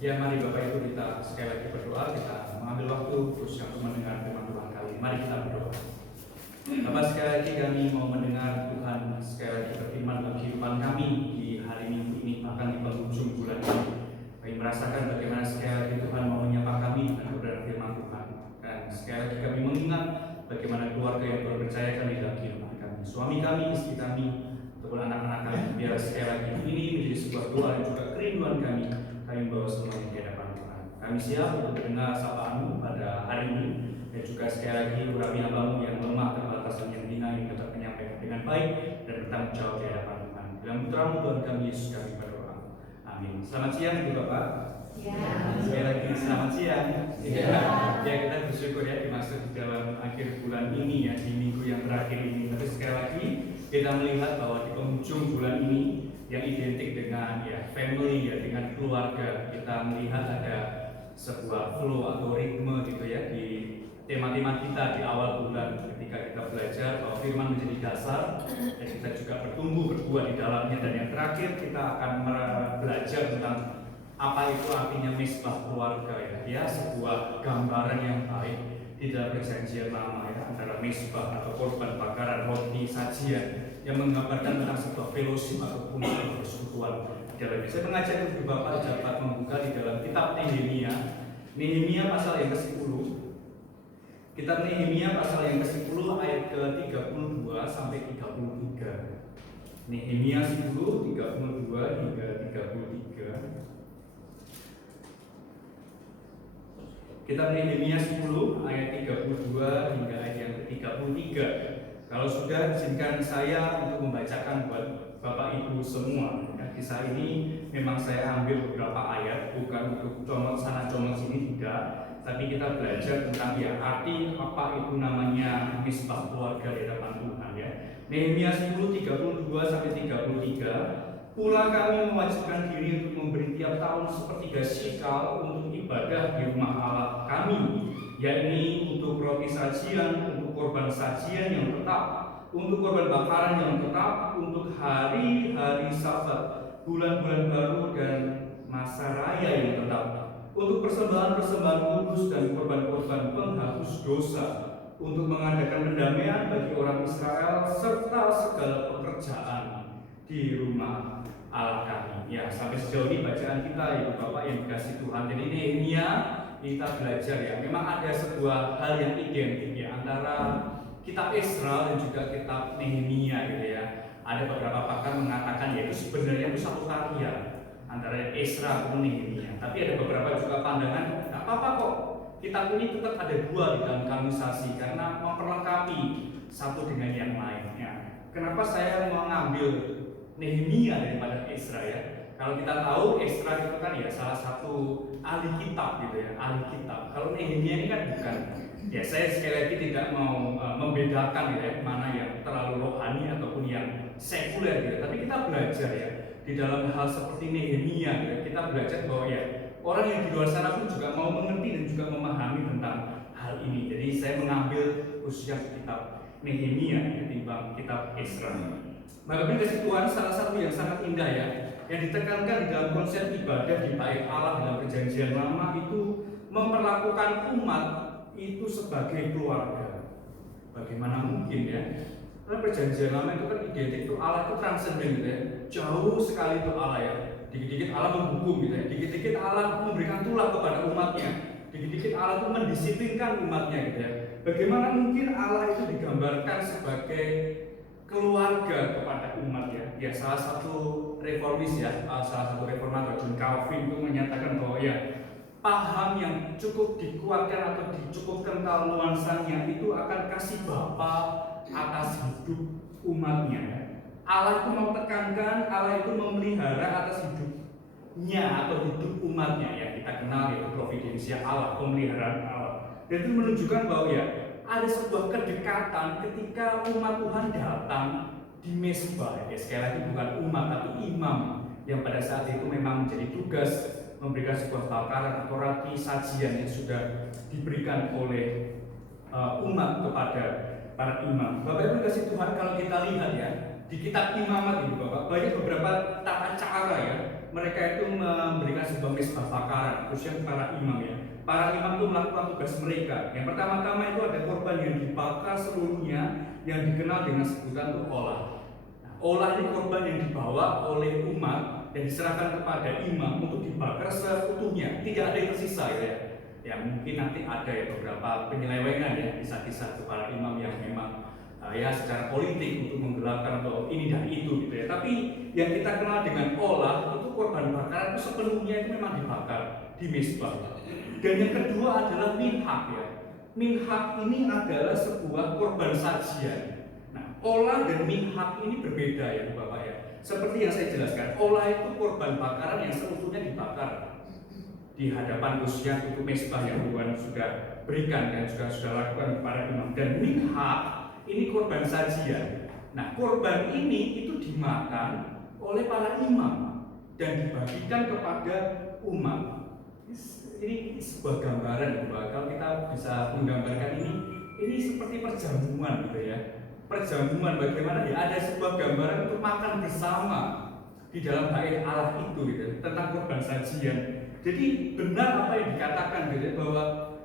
Ya, mari Bapak Ibu kita sekali lagi berdoa, kita mengambil waktu khusus untuk mendengar firman Tuhan kali ini. Mari kita berdoa. Bapak, sekali lagi kami mau mendengar Tuhan sekali lagi berfirman bagi kehidupan kami di hari Minggu ini, bahkan di penghujung bulan ini. Kami merasakan bagaimana sekali lagi Tuhan mau menyapa kami dengan kebenaran firman Tuhan. Dan sekali lagi kami mengingat bagaimana keluarga yang percaya kami dalam kehidupan kami, suami kami, istri kami, ataupun anak-anak kami. Biar sekali lagi ini menjadi sebuah doa dan juga kerinduan kami membawa semuanya di hadapan Tuhan. Kami siap untuk mendengar sapaan-Mu pada hari ini, dan juga sekali lagi urapi hamba-Mu yang lemah, terbatas, dan yang hina, yang dapat menyampaikan dengan baik dan bertanggung jawab di hadapan Tuhan. Dalam putra-Mu Tuhan kami Yesus kami berdoa. Amin. Selamat siang Ibu Bapak. Ya. Sekali lagi selamat siang. Ya. Ya, kita bersyukur ya dimasuk di dalam akhir bulan ini ya, di minggu yang terakhir ini. Tapi sekali lagi kita melihat bahwa di penghujung bulan ini yang identik dengan ya family, ya dengan keluarga, kita melihat ada sebuah flow atau ritme gitu ya di tema-tema kita di awal bulan, ketika kita belajar bahwa firman menjadi dasar dan kita juga bertumbuh berbuah di dalamnya. Dan yang terakhir kita akan belajar tentang apa itu artinya misbah keluarga ya, sebuah gambaran yang baik di dalam perjanjian lama ya, antara misbah atau korban bakaran roti sajian yang menggambarkan tentang sebuah fellowship ataupun sebuah persekutuan. Saya mengajak ibu bapak dapat membuka di dalam kitab Nehemia pasal yang ke-10. Kitab Nehemia pasal yang ke-10 ayat ke-32 sampai 33. Nehemia 10 32 hingga 33. Kitab Nehemia 10 ayat 32 hingga ayat yang ke-33. Kalau sudah, izinkan saya untuk membacakan buat Bapak Ibu semua. Ya, kisah ini memang saya ambil beberapa ayat, bukan untuk comot sana comot sini, tidak. Tapi kita belajar tentang ya arti apa itu namanya misbah keluarga di hadapan Tuhan ya. Nehemia 10 32 sampai 33. Pula kami mewajibkan diri untuk memberi tiap tahun sepertiga shikal untuk ibadah di rumah Allah kami, yakni untuk roti sajian, untuk korban sajian yang tetap, untuk korban bakaran yang tetap, untuk hari-hari Sabat, bulan-bulan baru dan masa raya yang tetap, untuk persembahan-persembahan kudus dan korban-korban penghapus dosa, untuk mengadakan pendamaian bagi orang Israel serta segala pekerjaan di rumah Allah kami. Ya, sampai sejauh ini bacaan kita Ibu Bapak yang dikasih Tuhan. Jadi Nehemia kita belajar ya, memang ada sebuah hal yang identik ya antara kitab Esra dan juga kitab Nehemia gitu ya. Ada beberapa pakar mengatakan ya itu sebenarnya itu satu karya antara Esra dan Nehemia. Tapi ada beberapa juga pandangan nggak apa-apa kok kitab ini tetap ada dua di dalam kanonisasi karena memperlengkapi satu dengan yang lainnya. Kenapa saya mengambil Nehemia daripada Esra ya? Kalau kita tahu Esra itu kan ya salah satu ahli kitab gitu ya, ahli kitab. Kalau Nehemia ini kan bukan. Ya, saya sekali lagi tidak mau membedakan ya mana yang terlalu rohani ataupun yang sekuler gitu. Tapi kita belajar ya di dalam hal seperti Nehemia gitu. Kita belajar bahwa ya orang yang di luar sana pun juga mau mengerti dan juga memahami tentang hal ini. Jadi saya mengambil khususnya kitab Nehemia ketimbang kitab Esra. Bapak kasih Tuhan, salah satu yang sangat indah ya, yang ditekankan di dalam konsep ibadah di bait Allah dalam perjanjian lama itu memperlakukan umat itu sebagai keluarga. Bagaimana mungkin ya? Karena perjanjian lama itu kan identik itu Allah itu transenden gitu ya, jauh sekali itu Allah ya. Dikit-dikit Allah menghukum gitu ya, dikit-dikit Allah memberikan tulah kepada umatnya, dikit-dikit Allah itu mendisiplinkan umatnya gitu ya. Bagaimana mungkin Allah itu digambarkan sebagai keluarga kepada umat ya. Ya, salah satu reformis ya, salah satu reformator John Calvin itu menyatakan bahwa ya paham yang cukup dikuatkan atau cukup kental nuansanya itu akan kasih Bapa atas hidup umatnya. Allah itu mau tekankan, Allah itu memelihara atas hidupnya atau hidup umatnya ya. Kita kenal yaitu providensia Allah, pemeliharaan Allah. Dan itu menunjukkan bahwa ya ada sebuah kedekatan ketika umat Tuhan datang di mesbah ya, sekali lagi bukan umat tapi imam yang pada saat itu memang menjadi tugas memberikan sebuah bakaran atau roti sajian yang sudah diberikan oleh umat kepada para imam. Bapak Ibu kasih Tuhan, kalau kita lihat ya di kitab Imamat ini Bapak, banyak beberapa tata cara ya mereka itu memberikan sebuah mesbah bakaran, khususnya para imam ya. Para imam itu melakukan tugas mereka. Yang pertama-tama itu ada korban yang dibakar seluruhnya, yang dikenal dengan sebutan itu olah. Nah, olah ini korban yang dibawa oleh umat dan diserahkan kepada imam untuk dibakar seutuhnya, tidak ada yang tersisa ya. Ya mungkin nanti ada ya beberapa penyelewengan ya kisah-kisah para imam yang memang ya secara politik untuk menggelapkan atau ini dan itu gitu ya. Tapi yang kita kenal dengan olah itu korban bakaran itu sepenuhnya itu memang dibakar di mesbah. Dan yang kedua adalah minhak ya. Minhak ini adalah sebuah korban sajian. Nah, olah dan minhak ini berbeda ya Bapak ya. Seperti yang saya jelaskan, olah itu korban bakaran yang seutuhnya dibakar di hadapan khususnya itu mesbah yang Tuhan sudah berikan dan juga sudah lakukan kepada imam. Dan minhak ini korban sajian. Nah, korban ini itu dimakan oleh para imam dan dibagikan kepada umat. Ini sebuah gambaran bahwa kalau kita bisa menggambarkan ini seperti perjamuan gitu ya. Perjamuan bagaimana ya, ada sebuah gambaran untuk makan bersama di dalam bait Allah itu gitu, tentang korban sajian. Jadi benar apa yang dikatakan gitu ya, bahwa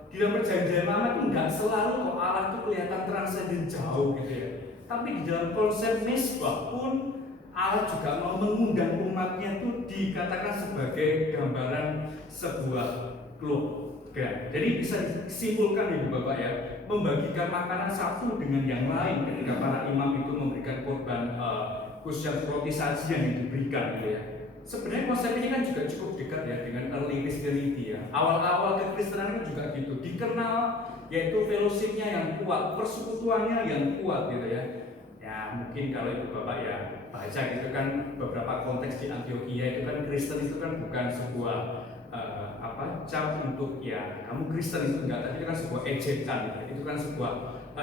di dalam perjanjian lama itu nggak selalu kok Allah itu kelihatan transenden jauh gitu ya. Tapi di dalam konsep mesbah pun Allah juga mau mengundang umatnya itu dikatakan sebagai gambaran sebuah keluarga. Jadi bisa disimpulkan Ibu Bapak ya, membagikan makanan satu dengan yang lain ketika para imam itu memberikan korban khususnya roti sajian yang diberikan gitu ya. Sebenarnya konsep ini kan juga cukup dekat ya dengan early Christianity ya. Awal-awal kekristenan itu juga gitu, dikenal yaitu fellowship-nya yang kuat, persekutuannya yang kuat gitu ya. Ya mungkin kalau Ibu Bapak ya baca gitu kan beberapa konteks di Antioquia itu kan Kristen itu kan bukan sebuah cap untuk ya kamu Kristen itu enggak, tapi itu kan sebuah ejekan gitu. Itu kan sebuah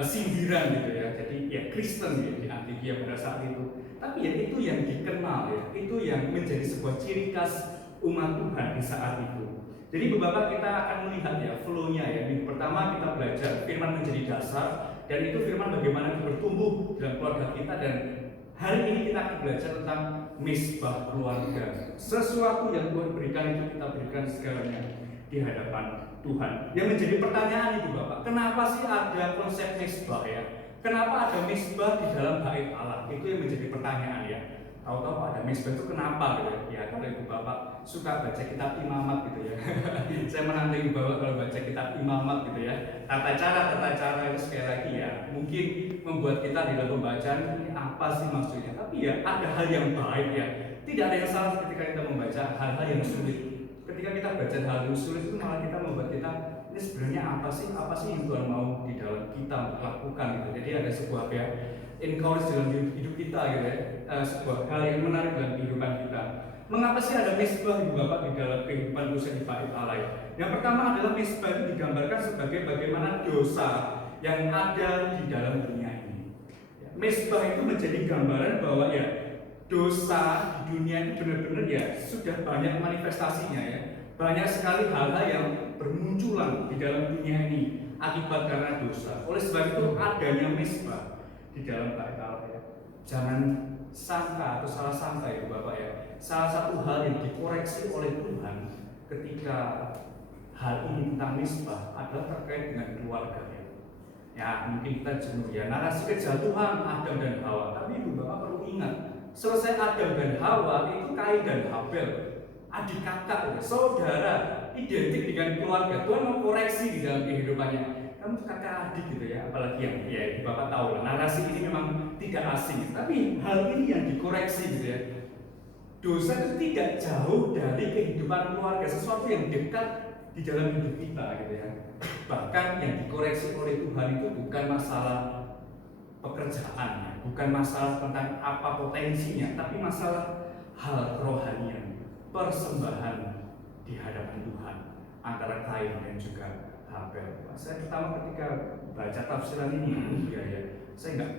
sindiran gitu ya. Jadi ya Kristen ya di Antioquia pada saat itu. Tapi ya itu yang dikenal ya, itu yang menjadi sebuah ciri khas umat Tuhan di saat itu. Jadi Bapak kita akan melihat ya flow-nya ya. Minggu pertama kita belajar firman menjadi dasar, dan itu firman bagaimana itu bertumbuh dalam keluarga kita, dan hari ini kita akan belajar tentang mesbah keluarga. Sesuatu yang Tuhan berikan itu kita berikan segalanya di hadapan Tuhan. Yang menjadi pertanyaan itu Bapak, kenapa sih ada konsep mesbah ya? Kenapa ada mesbah di dalam bait Allah? Itu yang menjadi pertanyaan ya. Tahu-tahu ada mesbah itu kenapa gitu ya? Ya kalau Ibu Bapak suka baca kitab imamat gitu ya. Saya menanti Ibu Bapak kalau baca kitab imamat gitu ya. Tata cara itu sekali lagi ya, mungkin membuat kita di dalam pembacaan ini apa sih maksudnya? Tapi ya ada hal yang baik ya. Tidak ada yang salah ketika kita membaca hal-hal yang sulit. Ketika kita baca hal yang sulit itu malah kita membuat kita ini sebenarnya apa sih yang Tuhan mau di dalam kita untuk lakukan gitu. Jadi ada sebuah ya encourage dalam hidup kita gitu ya, sebuah hal yang menarik dalam kehidupan kita. Mengapa sih ada mesbah Ibu Bapak di dalam kehidupan khususnya di bait Allah? Yang pertama adalah mesbah itu digambarkan sebagai bagaimana dosa yang ada di dalam dunia ini. Mesbah itu menjadi gambaran bahwa ya dosa di dunia ini benar-benar ya sudah banyak manifestasinya ya. Banyak sekali hal-hal yang bermunculan di dalam dunia ini akibat karena dosa. Oleh sebab itu adanya mesbah di dalam bait Allah ya. Jangan sangka atau salah sangka ya Bapak ya. Salah satu hal yang dikoreksi oleh Tuhan ketika hal ini tentang mesbah adalah terkait dengan keluarga ya. Ya mungkin kita jenuh ya narasi kejatuhan Adam dan Hawa. Tapi Ibu Bapak perlu ingat, selesai Adam dan Hawa itu Kain dan Habel, adik kakak, saudara, identik dengan keluarga. Tuhan mau koreksi di dalam kehidupannya. Kamu kakak adik gitu ya, apalagi yang ya Bapak tahu lah. Narasi ini memang tidak asing, tapi hal ini yang dikoreksi gitu ya. Dosa itu tidak jauh dari kehidupan keluarga, sesuatu yang dekat di dalam hidup kita gitu ya. Bahkan yang dikoreksi oleh Tuhan itu bukan masalah pekerjaannya, bukan masalah tentang apa potensinya, tapi masalah hal kerohanian, persembahan di hadapan Tuhan antara Kain dan juga Habel. Saya pertama ketika baca tafsiran ini ya, saya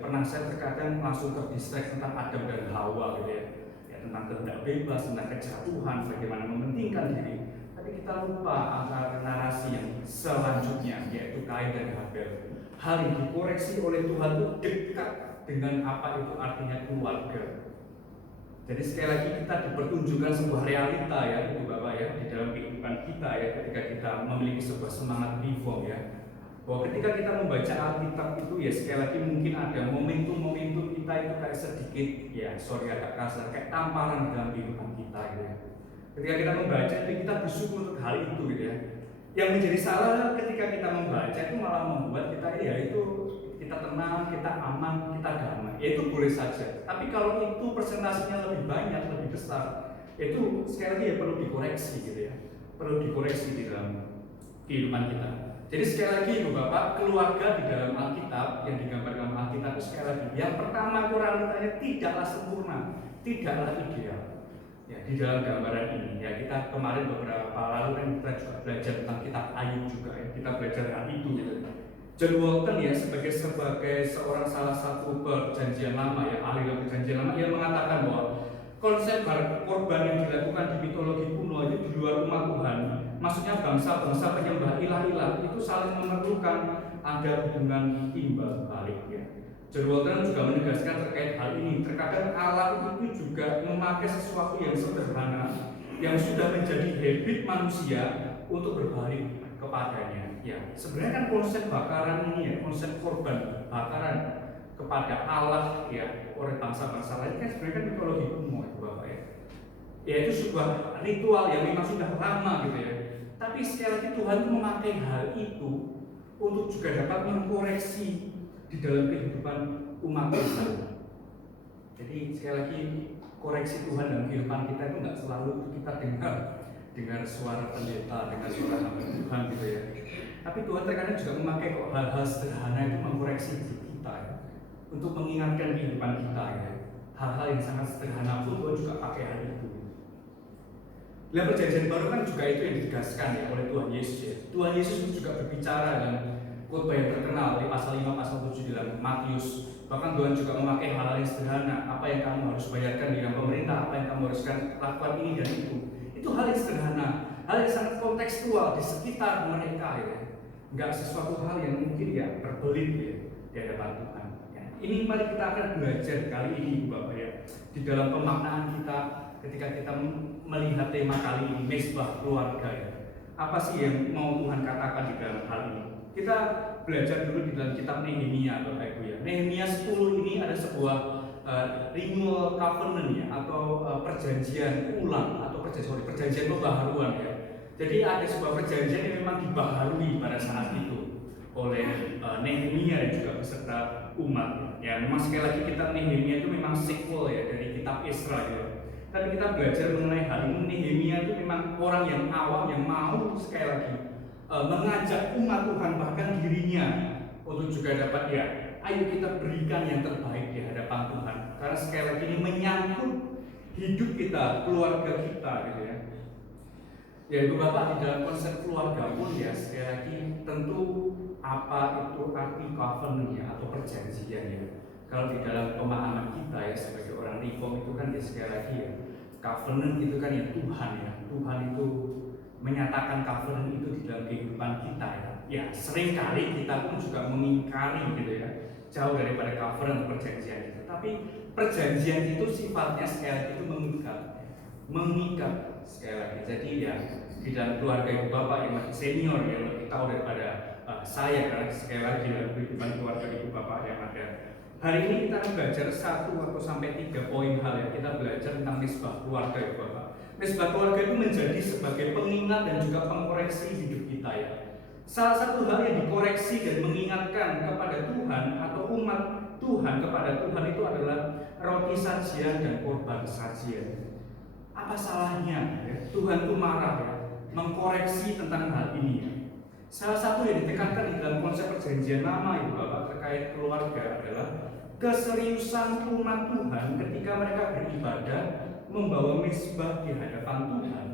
terkadang langsung terdistract tentang Adam dan Hawa gitu ya. Tentang kehendak bebas, tentang kejatuhan, bagaimana mementingkan diri. Tapi kita lupa antara narasi yang selanjutnya, yaitu Kain dan Habel. Hal yang dikoreksi oleh Tuhan itu dekat dengan apa itu artinya keluarga. Jadi sekali lagi kita dipertunjukkan sebuah realita ya Ibu Bapak ya di dalam kehidupan kita ya ketika kita memiliki sebuah semangat reform ya. Bahwa ketika kita membaca Alkitab itu ya sekali lagi mungkin ada momentum-momentum kita itu kayak sedikit ya sorry agak kasar kayak tamparan dalam kehidupan kita gitu ya. Ketika kita membaca itu kita bersyukur untuk hal itu gitu ya. Yang menjadi salah ketika kita membaca itu malah membuat kita ya itu kita tenang, kita aman, kita damai. Ya itu boleh saja. Tapi kalau itu persentasenya lebih banyak, lebih besar, itu sekali lagi ya perlu dikoreksi gitu ya. Perlu dikoreksi di dalam kehidupan kita. Jadi sekali lagi Ibu Bapak, keluarga di dalam Alkitab yang digambarkan Alkitab itu sekali lagi yang pertama realitanya tidaklah sempurna, tidaklah ideal. Ya, di dalam gambaran ini ya kita kemarin beberapa lalu kan kita juga belajar tentang kitab Ayub juga ya. Kita belajar hal itu gitu. John Walton ya sebagai seorang salah satu perjanjian lama ya ahli perjanjian lama ia mengatakan bahwa konsep korban yang dilakukan di mitologi kuno itu di luar umat Tuhan, maksudnya bangsa-bangsa penyembah ilah-ilah itu saling memerlukan ada hubungan timbal balik ya. John Walton juga menegaskan terkait hal ini. Terkadang Allah itu juga memakai sesuatu yang sederhana yang sudah menjadi habit manusia untuk berbalik kepadanya. Ya, sebenarnya kan konsep bakaran ini ya, konsep korban bakaran kepada Allah ya oleh bangsa-bangsa lain kan sebenarnya kan mitologi kuno itu Bapak ya. Ya itu sebuah ritual yang memang sudah lama gitu ya. Tapi sekali lagi Tuhan memakai hal itu untuk juga dapat mengkoreksi di dalam kehidupan umat Tuhan. Jadi sekali lagi koreksi Tuhan dalam kehidupan kita itu nggak selalu kita dengar suara pendeta, dengar suara hamba Tuhan gitu ya. Tapi Tuhan terkadang juga memakai hal-hal sederhana itu mengkoreksi hidup kita ya. Untuk mengingatkan kehidupan kita ya. Hal-hal yang sangat sederhana pun Tuhan juga pakai hal itu. Dalam perjanjian baru kan juga itu yang ditegaskan ya oleh Tuhan Yesus ya. Tuhan Yesus juga berbicara dalam khotbah yang terkenal di pasal 5 pasal 7 dalam Matius. Bahkan Tuhan juga memakai hal-hal yang sederhana. Apa yang kamu harus bayarkan di dalam pemerintah, apa yang kamu harus lakukan ini dan itu. Itu hal yang sederhana, hal yang sangat kontekstual di sekitar mereka ya. Enggak sesuatu hal yang mungkin ya berbelit ya di hadapan Tuhan. Ya. Ini mari kita akan belajar kali ini Bapak ya di dalam pemaknaan kita ketika kita melihat tema kali ini mesbah keluarga ya. Apa sih yang mau Tuhan katakan di dalam hal ini? Kita belajar dulu di dalam kitab Nehemia Bapak Ibu ya. Nehemia 10 ini ada sebuah renewal covenant ya atau perjanjian ulang atau perjanjian pembaharuan ya. Jadi ada sebuah perjanjian yang memang dibaharui pada saat itu oleh Nehemia dan juga beserta umat. Ya, memang sekali lagi kitab Nehemia itu memang sequel ya dari kitab Esra ya. Tapi kita belajar mengenai hal ini. Nehemia itu memang orang yang awam yang mau sekali lagi mengajak umat Tuhan bahkan dirinya untuk juga dapat ya, ayo kita berikan yang terbaik di hadapan Tuhan. Karena sekali lagi ini menyangkut hidup kita, keluarga kita gitu ya. Ya Ibu Bapak di dalam konsep keluarga pun ya sekali lagi tentu apa itu arti covenant ya atau perjanjian ya. Kalau di dalam pemahaman kita ya sebagai orang reform itu kan ya sekali lagi ya covenant itu kan ya Tuhan ya. Tuhan itu menyatakan covenant itu di dalam kehidupan kita ya. Ya seringkali kita pun juga mengingkari gitu ya jauh daripada covenant perjanjian itu. Tapi perjanjian itu sifatnya sekali lagi itu mengikat sekali lagi. Jadi ya di dalam keluarga Ibu Bapak yang masih senior yang lebih tahu daripada saya karena sekali lagi dalam kehidupan keluarga Ibu Bapak yang ada. Hari ini kita akan belajar 1 atau sampai 3 poin hal yang kita belajar tentang mesbah keluarga Ibu Bapak. Mesbah keluarga itu menjadi sebagai pengingat dan juga pengkoreksi hidup kita ya. Salah satu hal yang dikoreksi dan mengingatkan kepada Tuhan atau umat Tuhan kepada Tuhan itu adalah roti sajian dan korban sajian. Apa salahnya ya? Tuhan itu marah ya, mengkoreksi tentang hal ini ya. Salah satu yang ditekankan di dalam konsep perjanjian lama Ibu Bapak terkait keluarga adalah keseriusan umat Tuhan ketika mereka beribadah membawa mesbah di hadapan Tuhan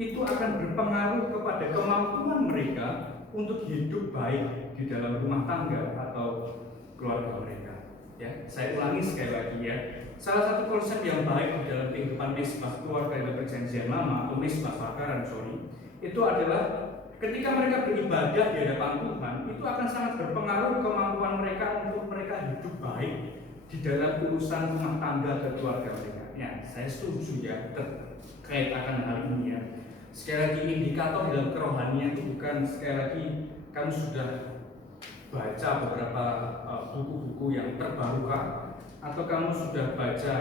itu akan berpengaruh kepada kemampuan mereka untuk hidup baik di dalam rumah tangga atau keluarga mereka. Ya, saya ulangi sekali lagi ya. Salah satu konsep yang baik di dalam kehidupan mesbah keluarga dalam perjanjian lama atau mesbah bakaran itu adalah ketika mereka beribadah di hadapan Tuhan itu akan sangat berpengaruh kemampuan mereka untuk mereka hidup baik di dalam urusan rumah tangga dan keluarga mereka. Ya, saya setuju ya terkait akan hal ini ya. Sekali lagi indikator dalam kerohanian itu bukan sekali lagi kamu sudah baca beberapa buku-buku yang terbarukan, atau kamu sudah baca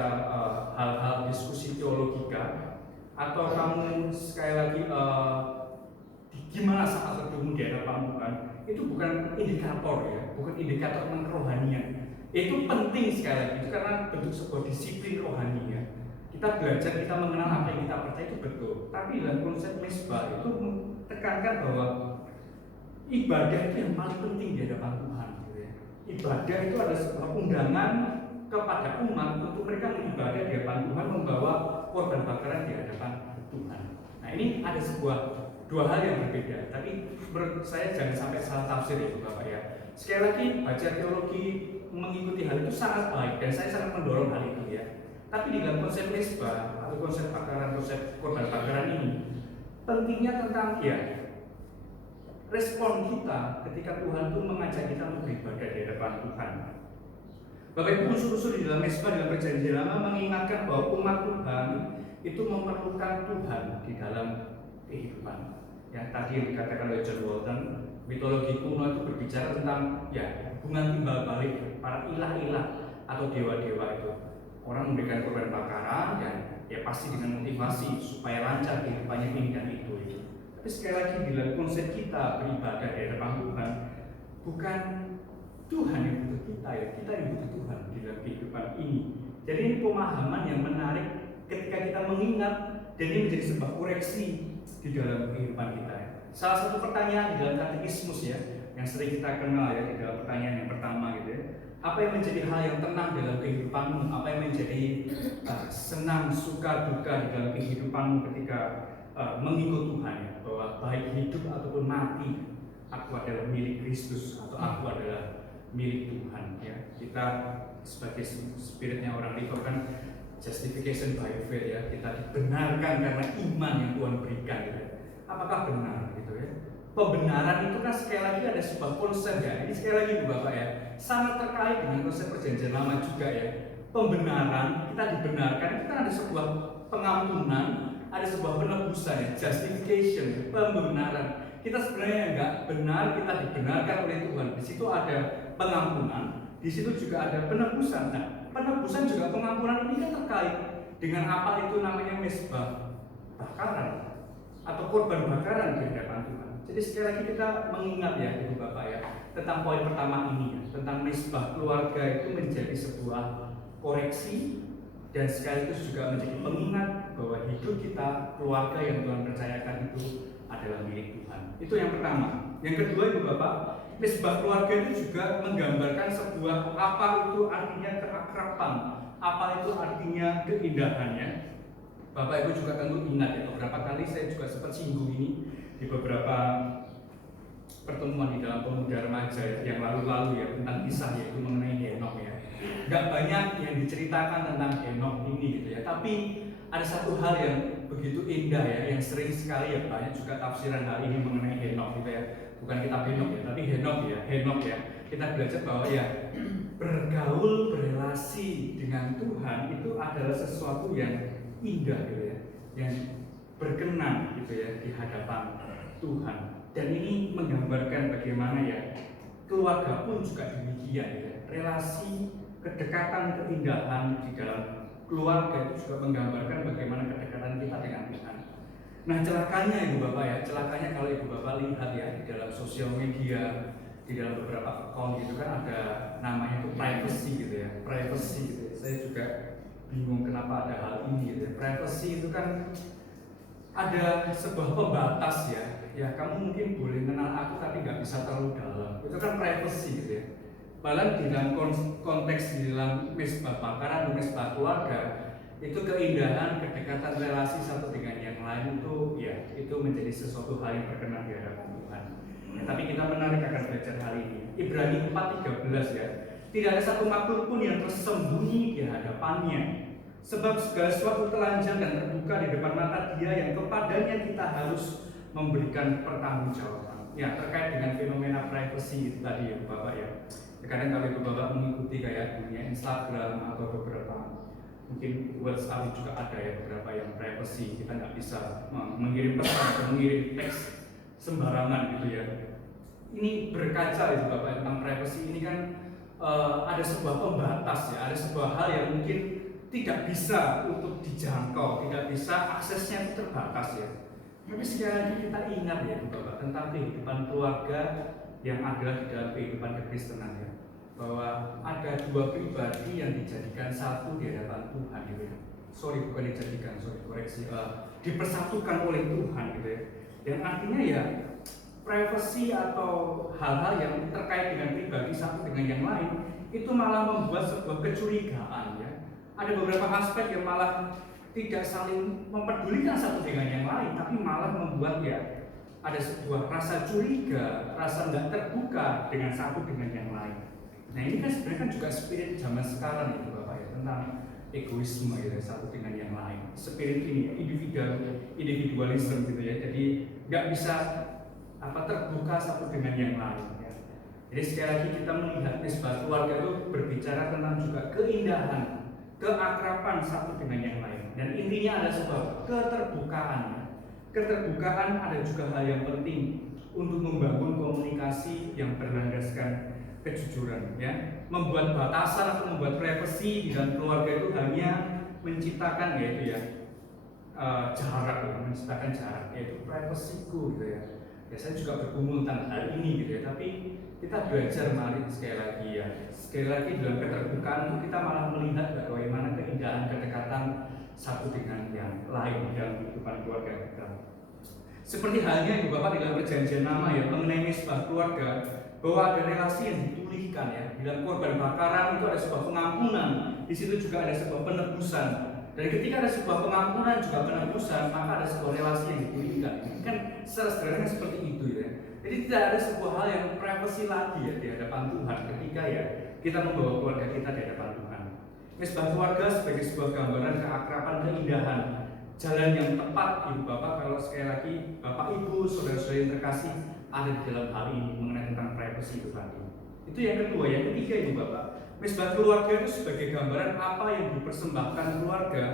hal-hal diskusi teologika, atau kamu sekali lagi gimana saat bertemu di hadapan Tuhan. Itu bukan indikator ya, bukan indikator tentang kerohanian. Itu penting sekali lagi, itu karena bentuk sebuah disiplin rohani ya. Kita belajar, kita mengenal apa yang kita percaya itu betul. Tapi dalam konsep mesbah itu tekankan bahwa ibadah itu yang paling penting di hadapan Tuhan gitu ya. Ibadah itu adalah sebuah undangan kepada umat untuk mereka beribadah di hadapan Tuhan, membawa korban bakaran di hadapan Tuhan. Nah, ini ada dua hal yang berbeda, tapi menurut saya jangan sampai salah tafsir itu Bapak ya. Sekali lagi, baca teologi, mengikuti hal itu sangat baik dan saya sangat mendorong hal itu ya. Tapi di dalam konsep mesbah atau konsep bakaran, konsep korban bakaran ini, pentingnya tentang ya respon kita ketika Tuhan itu mengajak kita untuk beribadah di hadapan Tuhan. Bapak Ibu, unsur-unsur di dalam mesbah dalam perjanjian lama mengingatkan bahwa umat Tuhan itu memerlukan Tuhan di dalam kehidupan. Yang tadi yang dikatakan oleh John Walton, mitologi kuno itu berbicara tentang ya hubungan timbal balik para ilah-ilah atau dewa-dewa itu. Orang memberikan korban bakaran ya pasti dengan motivasi supaya lancar kehidupannya ini dan itu. Tapi sekali lagi bila konsep kita beribadah di hadapan Tuhan, bukan Tuhan yang butuh kita ya, kita yang butuh Tuhan di dalam kehidupan ini. Jadi ini pemahaman yang menarik ketika kita mengingat, dan ini menjadi sebuah koreksi di dalam kehidupan kita ya. Salah satu pertanyaan di dalam katekismus ya, yang sering kita kenal ya di dalam pertanyaan yang pertama gitu ya. Apa yang menjadi hal yang tenang dalam kehidupanmu? Apa yang menjadi senang, suka, duka di dalam kehidupanmu ketika mengikut Tuhan ya? Bahwa baik hidup ataupun mati, aku adalah milik Kristus atau aku adalah milik Tuhan ya. Kita sebagai spiritnya orang Reform kan justification by faith ya, kita dibenarkan karena iman yang Tuhan berikan gitu. Apakah benar gitu ya? Pembenaran itu kan sekali lagi ada sebuah konsep ya. Ini sekali lagi Bapak ya, sangat terkait dengan konsep perjanjian lama juga ya. Pembenaran, kita dibenarkan itu kan ada sebuah pengampunan, ada sebuah penebusan ya, justification, pembenaran. Kita sebenarnya enggak benar, kita dibenarkan oleh Tuhan. Di situ ada pengampunan, di situ juga ada penebusan. Nah, penebusan juga pengampunan ini kan terkait dengan apa itu namanya mesbah bakaran atau korban bakaran di hadapan Tuhan. Jadi sekali lagi kita mengingat ya Ibu Bapak ya tentang poin pertama ini ya, tentang mesbah keluarga itu menjadi sebuah koreksi dan sekaligus juga menjadi pengingat bahwa hidup kita, keluarga yang Tuhan percayakan itu adalah milik Tuhan. Itu yang pertama. Yang kedua Ibu Bapak, mesbah keluarga itu juga menggambarkan sebuah apa itu artinya keakraban, apa itu artinya keindahannya. Bapak Ibu juga tentu ingat ya, beberapa kali saya juga sempat singgung ini di beberapa pertemuan di dalam pemuda remaja yang lalu-lalu ya tentang kisah yaitu mengenai Henok ya. Gak banyak yang diceritakan tentang Henok ini gitu ya, tapi ada satu hal yang begitu indah ya, yang sering sekali ya banyak juga tafsiran hal ini mengenai Henok gitu ya. Bukan kitab Henok ya, tapi Henok ya. Kita belajar bahwa ya bergaul, berelasi dengan Tuhan itu adalah sesuatu yang indah gitu ya, yang berkenan gitu ya di hadapan Tuhan. Dan ini menggambarkan bagaimana ya keluarga pun juga demikian ya. Relasi, kedekatan, keindahan di dalam keluarga itu juga menggambarkan bagaimana kedekatan kita dengan Tuhan. Nah celakanya Ibu Bapak ya, celakanya kalau Ibu Bapak lihat ya di dalam sosial media, di dalam beberapa akun gitu kan ada namanya itu privacy gitu ya, privacy gitu ya. Saya juga bingung kenapa ada hal ini gitu ya. Privacy itu kan ada sebuah pembatas ya. Ya kamu mungkin boleh kenal aku tapi nggak bisa terlalu dalam. Itu kan privacy gitu ya. Padahal di dalam konteks di dalam mesbah bakaran, mesbah keluarga itu keindahan, kedekatan relasi satu dengan yang lain itu ya itu menjadi sesuatu hal yang berkenan di hadapan Tuhan. Ya, tapi kita menarik akan belajar hal ini. Ibrani 4:13 ya. Tidak ada satu makhluk pun yang tersembunyi di hadapannya. Sebab segala sesuatu telanjang dan terbuka di depan mata Dia yang kepadanya kita harus memberikan pertanggungjawaban. Ya terkait dengan fenomena privacy itu tadi ya Bapak ya. Kadang kalau ibu bapak mengikuti kayak dunia Instagram atau beberapa mungkin WhatsApp juga ada ya beberapa yang privacy, kita nggak bisa mengirim pesan atau mengirim teks sembarangan gitu ya. Ini berkaca ibu bapak tentang privacy ini kan ada sebuah pembatas ya, ada sebuah hal yang mungkin tidak bisa untuk dijangkau, tidak bisa aksesnya itu terbatas ya. Tapi sekali lagi kita ingat ya ibu bapak tentang kehidupan keluarga yang ada di dalam kehidupan kekristenan ya, bahwa ada dua pribadi yang dijadikan satu di hadapan Tuhan gitu ya. Bukan dijadikan, koreksi, dipersatukan oleh Tuhan gitu ya. Dan artinya ya privacy atau hal-hal yang terkait dengan pribadi satu dengan yang lain itu malah membuat sebuah kecurigaan ya. Ada beberapa aspek yang malah tidak saling mempedulikan satu dengan yang lain, tapi malah membuat ya ada sebuah rasa curiga, rasa nggak terbuka dengan satu dengan yang lain. Nah ini kan sebenarnya kan juga spirit zaman sekarang itu Bapak ya, tentang egoisme ya satu dengan yang lain. Spirit ini individualisme gitu ya. Jadi nggak bisa terbuka satu dengan yang lain ya. Jadi sekali lagi kita melihat nisbah keluarga itu berbicara tentang juga keindahan, keakraban satu dengan yang lain. Dan intinya ada sebuah keterbukaan ya. Keterbukaan ada juga hal yang penting untuk membangun komunikasi yang berlandaskan kejujuran ya. Membuat batasan atau membuat privacy di dalam keluarga itu hanya menciptakan yaitu ya jarak, menciptakan jarak yaitu privacyku gitu ya. Ya saya juga bergumul tentang hal ini gitu ya, tapi kita belajar mari sekali lagi ya. Sekali lagi dalam keterbukaan itu kita malah melihat bagaimana keindahan kedekatan satu dengan yang lain dalam kehidupan keluarga kita. Seperti halnya ibu bapak di dalam perjanjian lama ya mengenai nisbah keluarga, bahwa ada relasi yang dipulihkan ya. Di dalam korban bakaran itu ada sebuah pengampunan, di situ juga ada sebuah penebusan. Dan ketika ada sebuah pengampunan juga penebusan, maka ada sebuah relasi yang dipulihkan. Ini kan secara sederhana seperti itu ya. Jadi tidak ada sebuah hal yang privacy lagi ya di hadapan Tuhan ketika ya kita membawa keluarga kita di hadapan Tuhan. Nisbah keluarga sebagai sebuah gambaran keakraban, keindahan, jalan yang tepat ibu bapak, kalau sekali lagi bapak ibu saudara-saudara yang terkasih ada di dalam hal ini mengenai tentang privacy itu tadi. Itu yang kedua. Yang ketiga ibu bapak, nisbah keluarga itu sebagai gambaran apa yang dipersembahkan keluarga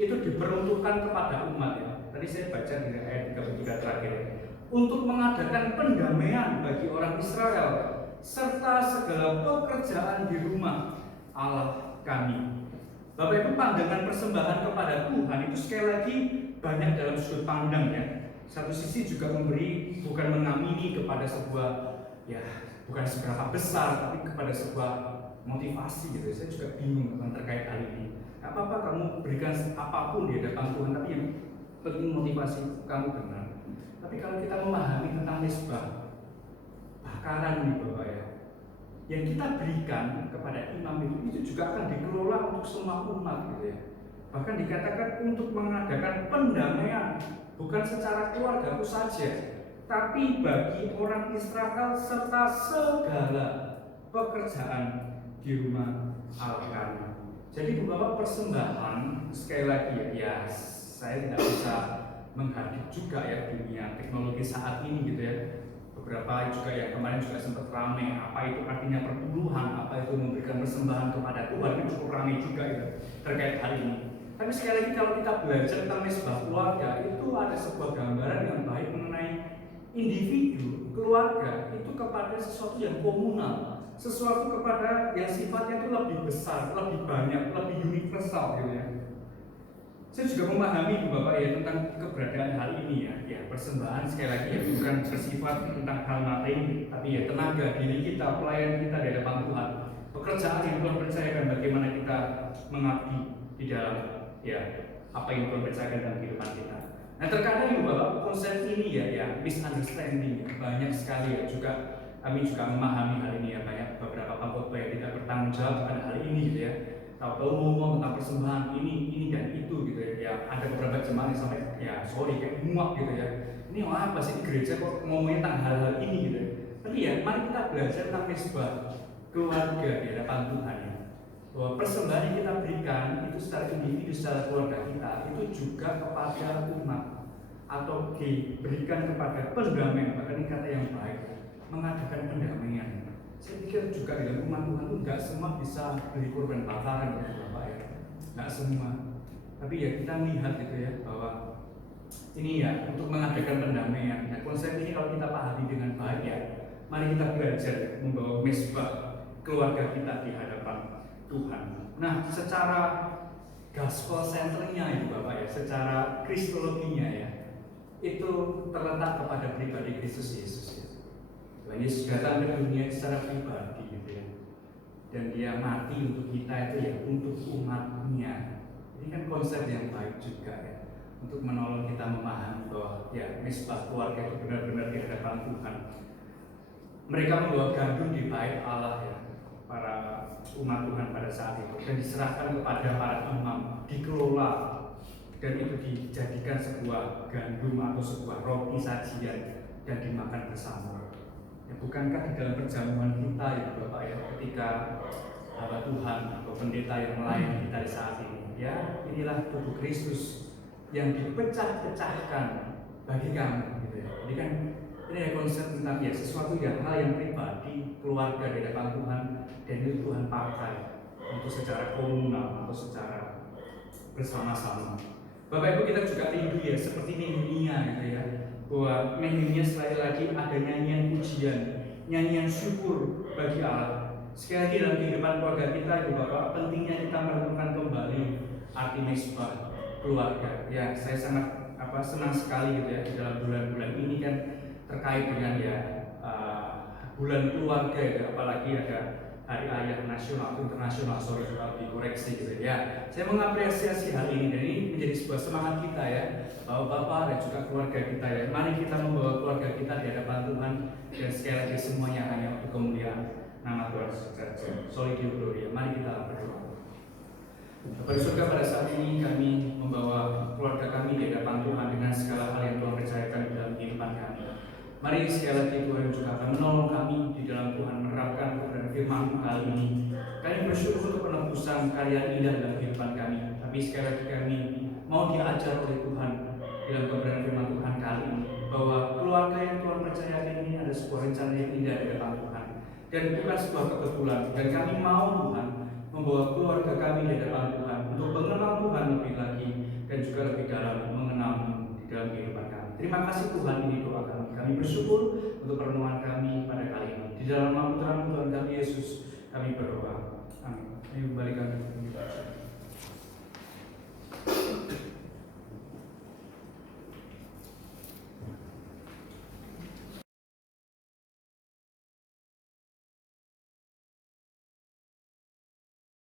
itu diperuntukkan kepada umat ya. Tadi saya baca di ayat 33 terakhir ya. Untuk mengadakan pendamaian bagi orang Israel serta segala pekerjaan di rumah Allah kami. Bapak Ibu, pandangan persembahan kepada Tuhan itu sekali lagi banyak dalam sudut pandang ya. Satu sisi juga memberi, bukan mengamini kepada sebuah ya bukan seberapa besar, tapi kepada sebuah motivasi gitu. Saya juga bingung tentang terkait hal ini. Gak apa-apa kamu berikan apapun di hadapan Tuhan, tapi yang penting motivasi kamu benar. Tapi kalau kita memahami tentang nisbah bakaran nih Bapak ya, yang kita berikan kepada imam itu juga akan dikelola untuk semua umat gitu ya. Bahkan dikatakan untuk mengadakan pendamaian bukan secara keluarga saja, tapi bagi orang Israel serta segala pekerjaan di rumah Allah kami. Jadi beberapa persembahan sekali lagi ya saya tidak bisa menghadir juga ya dunia teknologi saat ini gitu ya. Beberapa juga yang kemarin juga sempat ramai apa itu artinya perpuluhan, apa itu memberikan persembahan kepada Tuhan, itu cukup ramai juga ya terkait hal ini. Tapi sekali lagi kalau kita belajar tentang nisbah keluarga itu ada sebuah gambaran yang baik mengenai individu keluarga itu kepada sesuatu yang komunal, sesuatu kepada yang sifatnya itu lebih besar, lebih banyak, lebih universal gitu ya. Saya juga memahami Bapak ya tentang keberadaan hal ini ya persembahan sekali lagi ya bukan bersifat tentang hal materi, tapi ya tenaga diri kita, pelayan kita di hadapan Tuhan, pekerjaan yang Tuhan percayakan, bagaimana kita mengabdi di dalam ya apa yang Tuhan percayakan dalam kehidupan kita. Nah terkadang ya Bapak konsep ini ya misunderstanding banyak sekali ya, juga kami juga memahami hal ini ya, banyak beberapa pengkhotbah yang tidak bertanggung jawab pada hal ini gitu ya. Tahu ngomong tentang persembahan ini dan itu gitu ya. Ada beberapa jemaat yang sampai ya kayak muak gitu ya. Ini apa sih gereja kok ngomongin tentang hal-hal ini gitu. Tapi ya mari kita belajar tentang nisbah keluarga di hadapan Tuhan ya. Bahwa persembahan yang kita berikan itu secara individu, secara keluarga kita itu juga kepada umat atau diberikan kepada pendamaian, bahkan ini kata yang baik, mengadakan pendamaian. Saya pikir juga di dalam umat Tuhan itu nggak semua bisa beri korban bakaran gitu Bapak ya, nggak semua. Tapi ya kita melihat gitu ya bahwa ini ya untuk mengadakan pendamaian. Nah, konsep ini kalau kita pahami dengan baik ya, mari kita belajar membawa mesbah keluarga kita di hadapan Tuhan. Nah, secara gospel centernya itu Bapak ya, secara kristologinya ya, itu terletak kepada pribadi Kristus Yesus ya. Tuhan Yesus datang ke dunia secara pribadi gitu ya, dan dia mati untuk kita itu ya, untuk umatnya. Ini kan konsep yang baik juga ya, untuk menolong kita memahami bahwa ya mesbah keluarga itu benar-benar di hadapan Tuhan. Mereka membawa gandum di bait Allah ya, para umat Tuhan pada saat itu, dan diserahkan kepada para imam, dikelola, dan itu dijadikan sebuah gandum atau sebuah roti sajian dan dimakan bersama. Ya, bukankah di dalam perjamuan kita ya Bapak ya, ketika hamba Tuhan atau pendeta yang melayani kita di saat ini, ya inilah tubuh Kristus yang dipecah-pecahkan bagi kamu gitu ya. Jadi kan ini ya konsep tentang ya sesuatu yang hal yang pribadi, keluarga di hadapan Tuhan, dan itu Tuhan pakai untuk secara komunal atau secara bersama-sama. Bapak Ibu, kita juga rindu ya seperti Nehemia gitu ya, bahwa Nehemia sekali lagi ada nyanyian pujian, nyanyian syukur bagi Allah. Sekali lagi dalam kehidupan keluarga kita itu Bapak, pentingnya kita merenungkan kembali arti mesbah keluarga. Ya, saya sangat senang sekali gitu ya di dalam bulan-bulan ini kan terkait dengan ya bulan keluarga ya, apalagi ada Hari Ayah Nasional atau Internasional, sorry kalau dikoreksi gitu ya. Saya mengapresiasi hal ini dan ini menjadi sebuah semangat kita ya, bahwa Bapak dan juga keluarga kita ya. Mari kita membawa keluarga kita di hadapan Tuhan, dan sekali lagi semuanya hanya untuk kemuliaan nama Tuhan saja. Soli Deo Gloria. Mari kita berdoa. Bapak di surga, pada saat ini kami membawa keluarga kami di hadapan Tuhan dengan segala hal yang Tuhan percayakan di dalam kehidupan kami. Mari sekali lagi Tuhan juga akan menolong kami di dalam Tuhan menerapkan kebenaran firman kali ini. Kami bersyukur untuk penebusan karya indah dalam kehidupan kami. Tapi sekali lagi kami mau diajar oleh Tuhan dalam kebenaran firman Tuhan kali ini, bahwa keluarga yang Tuhan percayakan ini ada sebuah rencana yang indah di hadapan Tuhan, dan bukan sebuah kebetulan. Dan kami mau Tuhan membawa keluarga kami di hadapan Tuhan untuk mengenal Tuhan lebih lagi, dan juga lebih dalam mengenal-Mu di dalam kehidupan kami. Terima kasih Tuhan, ini doa kami. Kami bersyukur untuk perenungan kami pada kali ini. Di dalam nama Putra Tuhan kami Yesus kami berdoa. Amin. Ayo kembali kami.